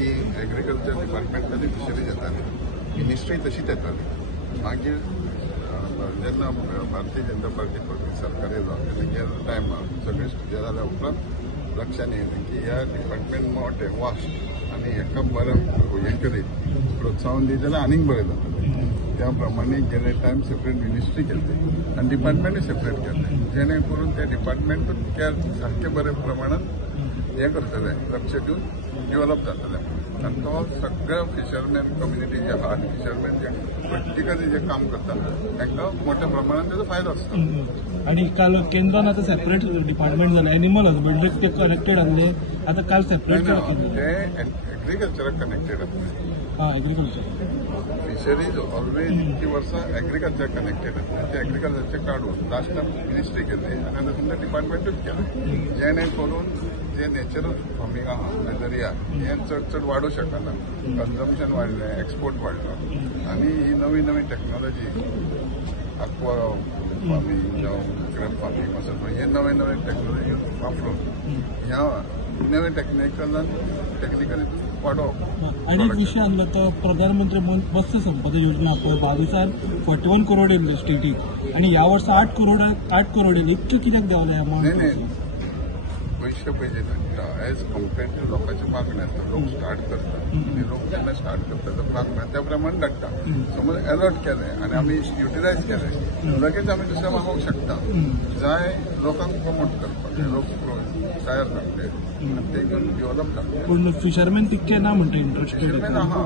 ती agriculture डिपार्टमेंटाची fisheries येताली, ministry तशीच येताली. मागीर जेन्ना भारतीय जनता पार्टी सरकार येयलो तेन्ना टायमार सगळे स्टुडियो जाल्या उपरांत लक्षांत येयलें की ह्या डिपार्टमेंट मोठे वास्ट आनी हेका बरें हें करीत प्रोत्साहन दित जाल्यार आनीक बरें जातलें. त्या प्रमाणे गेले टायम सेपरेट मिनिस्ट्री केल्ली आनी डिपार्टमेंटूय सेपरेट केल्ले, जेणे करून त्या डिपार्टमेंटूच केअर सारके बरे प्रमाणात हें करतले, लक्ष दिवन डेव्हलप जातले. आनी तो सगळ्या फिशरमॅन कम्युनिटी जे आहा आनी फिशरमॅन जे प्रॅक्टिकली जे काम करतात तांकां मोठ्या प्रमाणात त्याचा फायदो आसता. आणि काल केंद्रान आता सेपरेट डिपार्टमेंट झालं, एनिमल हजबंड्रीक ते कनेक्टेड आसले, आता काल सेपरेट ते एग्रीकल्चराक कनेक्टेड आसले. एग्रीकल्चर फिशरीज ऑलवेज इतकी वर्सां एग्रीकल्चर कनेक्टेड आसले. ते एग्रीकल्चरचे काडून लास्ट टायम मिनिस्ट्री केली आनी आतां सुद्दां डिपार्टमेंटूच केलें, जेणे करून जे नॅचरल फार्मिंग आहा दर्या हें चड वाडू शकना. कन्जम्पशन वाडलें, एक्सपोर्ट वाडलो आनी ही नवी नवी टॅक्नॉलॉजी आक्वा फार्मिंग जावं क्रॅब फार्मिंग असो हे नवे नवे टॅक्नॉलॉजी वापरून ह्या नवे टेक्निकल वाडोवप. आणि एक विषय आणला तर प्रधानमंत्री मत्स्य संपदा योजना 22 करोड येयल्ली स्टेटीक आणि ह्या वर्सा 8 करोड येयली. इतके कित्याक देंवले अमावंट? पैसे पयले धाडटा एज कम्पेअर टू लोकांच्या मागण्या आसता. लोक स्टार्ट करतात आनी लोक जेन्ना स्टार्ट करता तर मागण्या त्या प्रमाणे धाडटा. समज अलॉट केलें आनी आमी युटिलायज केलें लगेच आमी दुसऱ्या मागोवंक शकता. जाय लोकांक प्रमोट करपाक लोक तयार जातले आनी ते घेवन डेव्हलप जातले. पूण फिशरमॅन तितके ना म्हणटा इंटरेस्टेड. फिशरमॅन आहा,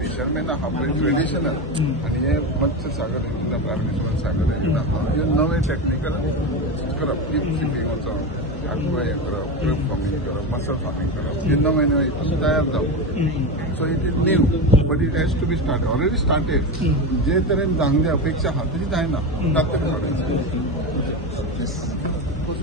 फिशरमॅन आहा पळय ट्रेडिशनल आनी हे मत्स्य सागर योजना प्रारंभ सागर योजना आहा हे नवे टेक्निकल करप, शिपींग वचप, आक्वा हें करप, क्रॅब फार्मिंग करप, मसल फार्मिंग करप हे नवे नवे हितून तयार जावप. So it is new but it has to be start already started. जे तरेन जावंक जाय अपेक्षा आहा तशी जायना, जातलें थोडें.